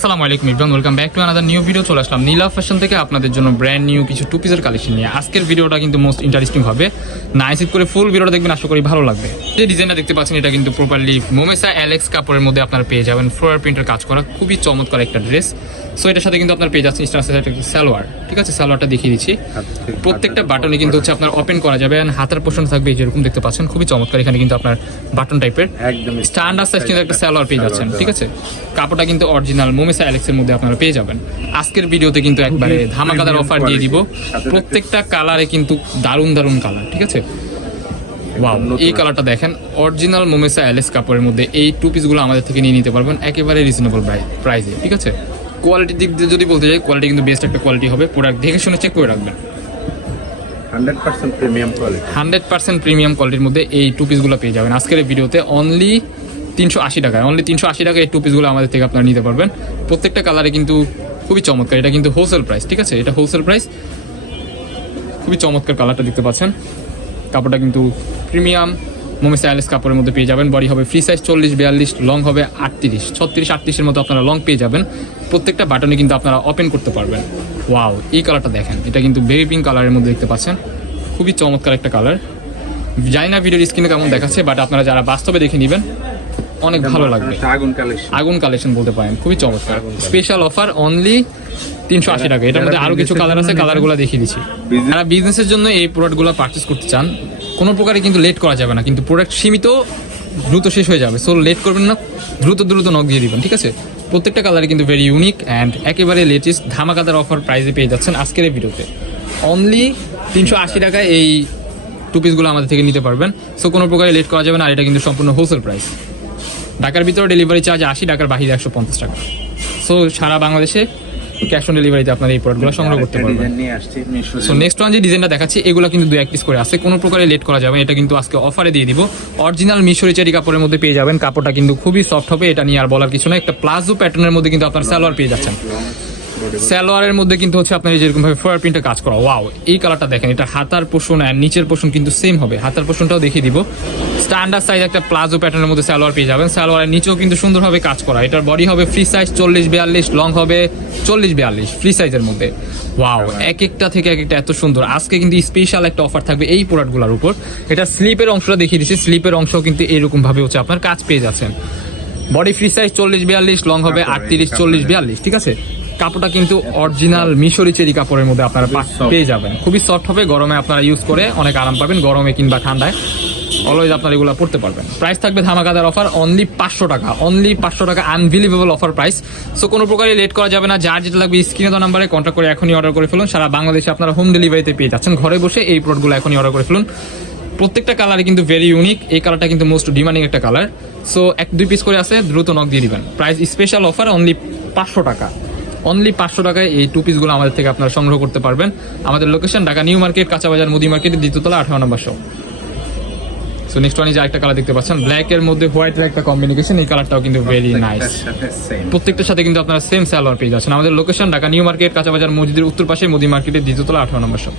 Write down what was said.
আসসালামু আলাইকুম Ibran welcome back to another new video চলে আসলাম নীলা ফ্যাশন থেকে আপনাদের জন্য ব্র্যান্ড নিউ কিছু টু পিসের কালেকশন নিয়ে। আজকের ভিডিওটা কিন্তু মোস্ট ইন্টারেস্টিং হবে। নাইস করে ফুল ভিডিওটা দেখবেন আশা করি ভালো লাগবে। যে ডিজাইনটা দেখতে পাচ্ছেন এটা কিন্তু প্রপারলি মোমেসা অ্যালেক্স কাপড়ের মধ্যে আপনার পেয়ে যাবেন। ফ্লোয়ার প্রিন্টের কাজ করা খুবই চমৎকার একটা ড্রেস সো এটার সাথে কিন্তু আপনার পেয়ে যাচ্ছেন স্টার একটা সালোয়ার। ঠিক আছে? সালোয়ারটা দেখিয়ে দিচ্ছি। প্রত্যেকটা বাটনে কিন্তু হচ্ছে আপনার ওপেন করা যাবে and হাতার পোষণ থাকবে যেরকম দেখতে পাচ্ছেন খুবই চমৎকার। এখানে কিন্তু আপনার বাটন টাইপের একদম স্ট্যান্ডার্ড সাইজ কিন্তু একটা সালোয়ার পেয়ে যাচ্ছেন। ঠিক আছে? কাপড়টা কিন্তু অরিজিনাল অ্যালেক্সের মধ্যে আপনারা পেয়ে যাবেন। আজকের ভিডিওতে কিন্তু একবারে ধামাকাদার অফার দিয়ে দিব। প্রত্যেকটা কালারে কিন্তু দারুণ দারুণ কালার ঠিক আছে? ওয়াও এই কালারটা দেখেন অরিজিনাল মোমেসা অ্যালেক্স কাপড়ের মধ্যে এই টু পিসগুলো আমাদের থেকে নিয়ে নিতে পারবেন একেবারে রিজনেবল প্রাইসে ঠিক আছে? কোয়ালিটির দিক দিয়ে যদি বলতে যাই কোয়ালিটি কিন্তু বেস্ট একটা কোয়ালিটি হবে। প্রোডাক্ট দেখে শুনে চেক করে রাখবেন। হান্ড্রেড পার্সেন্ট প্রিমিয়াম কোয়ালিটির মধ্যে এই টু পিসগুলো পেয়ে যাবেন। আজকের ভিডিওতে অনলি তিনশো আশি টাকায়। অনলি তিনশো আশি টাকায় এই টু পিসগুলো আমাদের থেকে আপনারা নিতে পারবেন। প্রত্যেকটা কালারে কিন্তু খুবই চমৎকার। এটা কিন্তু হোলসেল প্রাইস ঠিক আছে? এটা হোলসেল প্রাইস খুবই চমৎকার কালারটা দেখতে পাচ্ছেন। কাপড়টা কিন্তু প্রিমিয়াম মোমেস অ্যালেস কাপড়ের মধ্যে পেয়ে যাবেন। বডি হবে ফ্রি সাইজ চল্লিশ, বিয়াল্লিশ লং হবে আটত্রিশ। ছত্রিশ, আটত্রিশের মতো আপনারা লং পেয়ে যাবেন। প্রত্যেকটা বাটনে কিন্তু আপনারা ওপেন করতে পারবেন। ওয়াও এই কালারটা দেখেন। এটা কিন্তু বেবি পিঙ্ক কালারের মধ্যে দেখতে পাচ্ছেন। খুবই চমৎকার একটা কালার জানি না ভিডিওর স্ক্রিনে কেমন দেখাচ্ছে বাট আপনারা যারা বাস্তবে দেখে নেবেন অনেক ভালো লাগবে। আগুন কালেকশন আগুন কালেকশন বলতে পারেন খুবই চমৎকার। স্পেশাল অফার অনলি তিনশো আশি টাকা। এটার মধ্যে আরও কিছু কালার আছে কালারগুলো দেখিয়ে দিচ্ছি। যারা বিজনেসের জন্য এই প্রোডাক্টগুলো পারচেস করতে চান কোনো প্রকারে কিন্তু লেট করা যাবে না। কিন্তু প্রোডাক্ট সীমিত দ্রুত শেষ হয়ে যাবে। সো লেট করবেন না দ্রুত দ্রুত নক দিয়ে দিবেন ঠিক আছে? প্রত্যেকটা কালারে কিন্তু ভেরি ইউনিক অ্যান্ড একেবারে লেটেস্ট ধামাকাদার অফার প্রাইসে পেয়ে যাচ্ছেন আজকের এই ভিডিওতে অনলি তিনশো আশি টাকায় এই টু পিসগুলো আমাদের থেকে নিতে পারবেন। সো কোনো প্রকারে লেট করা যাবে না আর এটা কিন্তু সম্পূর্ণ হোলসেল প্রাইস ঢাকার ভিতরে ডেলিভারি চার্জ আশি ঢাকার বাহিরে একশো পঞ্চাশ টাকা। সো সারা বাংলাদেশে ক্যাশ অন ডেলিভারিতে আপনার এই প্রোডাক্টগুলো সংগ্রহ করতে পারবেন। সো নেক্সট ওয়ান যে ডিজাইনটা দেখাচ্ছি এগুলো কিন্তু দু এক পিস করে আছে। কোনো প্রকারে লেট করা যাবে। এটা কিন্তু আজকে অফারে দিয়ে দিব। অরিজিনাল মিশরি চেরি কাপড়ের মধ্যে পেয়ে যাবেন। কাপড়টা কিন্তু খুবই সফট হবে এটা নিয়ে আর বলার কিছু না একটা প্লাজো প্যাটার্নের মধ্যে কিন্তু আপনার সালোয়ার পেয়ে যাচ্ছেন। সালোয়ারের মধ্যে কিন্তু হচ্ছে আপনার এই যেরকম ভাবে ফোয়ার প্রিন্টে কাজ করা। ওয়াও এই কালারটা দেখেন এটা হাতার পোষণ আর নিচের পোষণ কিন্তু সেম হবে। হাতার পোষণটাও দেখিয়ে দিব। স্ট্যান্ডার্ড সাইজ একটা প্লাজো প্যাটার্নের মধ্যে সালোয়ার পেয়ে যাবেন। সালোয়ারের নিচেও কিন্তু সুন্দরভাবে কাজ করা। এটার বডি হবে ফ্রি সাইজ চল্লিশ বিয়াল্লিশ লং হবে চল্লিশ বিয়াল্লিশ ফ্রি সাইজের মধ্যে। ওয়াও এক একটা থেকে এক একটা এত সুন্দর। আজকে কিন্তু স্পেশাল একটা অফার থাকবে এই প্রোডাক্টগুলোর উপর। এটা স্লিপের অংশটা দেখিয়ে দিচ্ছি। স্লিপের অংশ কিন্তু এরকম ভাবে হচ্ছে আপনার কাজ পেয়ে যাচ্ছেন। বডি ফ্রি সাইজ চল্লিশ বিয়াল্লিশ লং হবে আটত্রিশ চল্লিশ বিয়াল্লিশ ঠিক আছে? কাপড়টা কিন্তু অরিজিনাল মিশরি চেরি কাপড়ের মধ্যে আপনারা পেয়ে যাবেন। খুবই সফট হবে গরমে আপনারা ইউজ করে অনেক আরাম পাবেন গরমে কিংবা ঠান্ডায়। অলওয়েজ আপনারা এগুলো পড়তে পারবেন। প্রাইস থাকবে ধামাকাদার অফার অনলি পাঁচশো টাকা অনলি পাঁচশো টাকা আনবিলিভেবল অফার প্রাইস সো কোনো প্রকারে লেট করা যাবে না যার যেটা লাগবে স্ক্রিনে দেওয়া নাম্বারে কন্ট্যাক্ট করে এখনই অর্ডার করে ফেলুন। সারা বাংলাদেশে আপনারা হোম ডেলিভারিতে পেয়ে যাচ্ছেন। ঘরে বসে এই প্রোডাক্টগুলো এখনই অর্ডার করে ফেলুন। প্রত্যেকটা কালারে কিন্তু ভেরি ইউনিক এই কালারটা কিন্তু মোস্ট ডিমান্ডিং একটা কালার সো এক দুই পিস করে আছে দ্রুত নক দিয়ে দিবেন। প্রাইস স্পেশাল অফার অনলি পাঁচশো টাকা। অনলি পাঁচশো টাকায় এই টু পিসগুলো আমাদের থেকে আপনারা সংগ্রহ করতে পারবেন। আমাদের লোকেশন ঢাকা নিউ মার্কেট কাঁচাবাজার মুদি মার্কেট দ্বিতীয়তলা আঠারো নম্বর শো সো নেক্সট ওয়ান যে একটা কালার দেখতে পাচ্ছেন ব্ল্যাক এর মধ্যে হোয়াইট এর একটা কম্বিনেশন এই কালারটাও কিন্তু ভেরি নাইস প্রত্যেকটার সাথে কিন্তু আপনারা সেম সালোয়ার পেয়ে যাচ্ছেন। আমাদের লোকেশন ঢাকা নিউ মার্কেট কাঁচাবাজার মসজিদের উত্তর পাশে মুদি মার্কেটের দ্বিতীয়তলা আঠারো নম্বর শপ।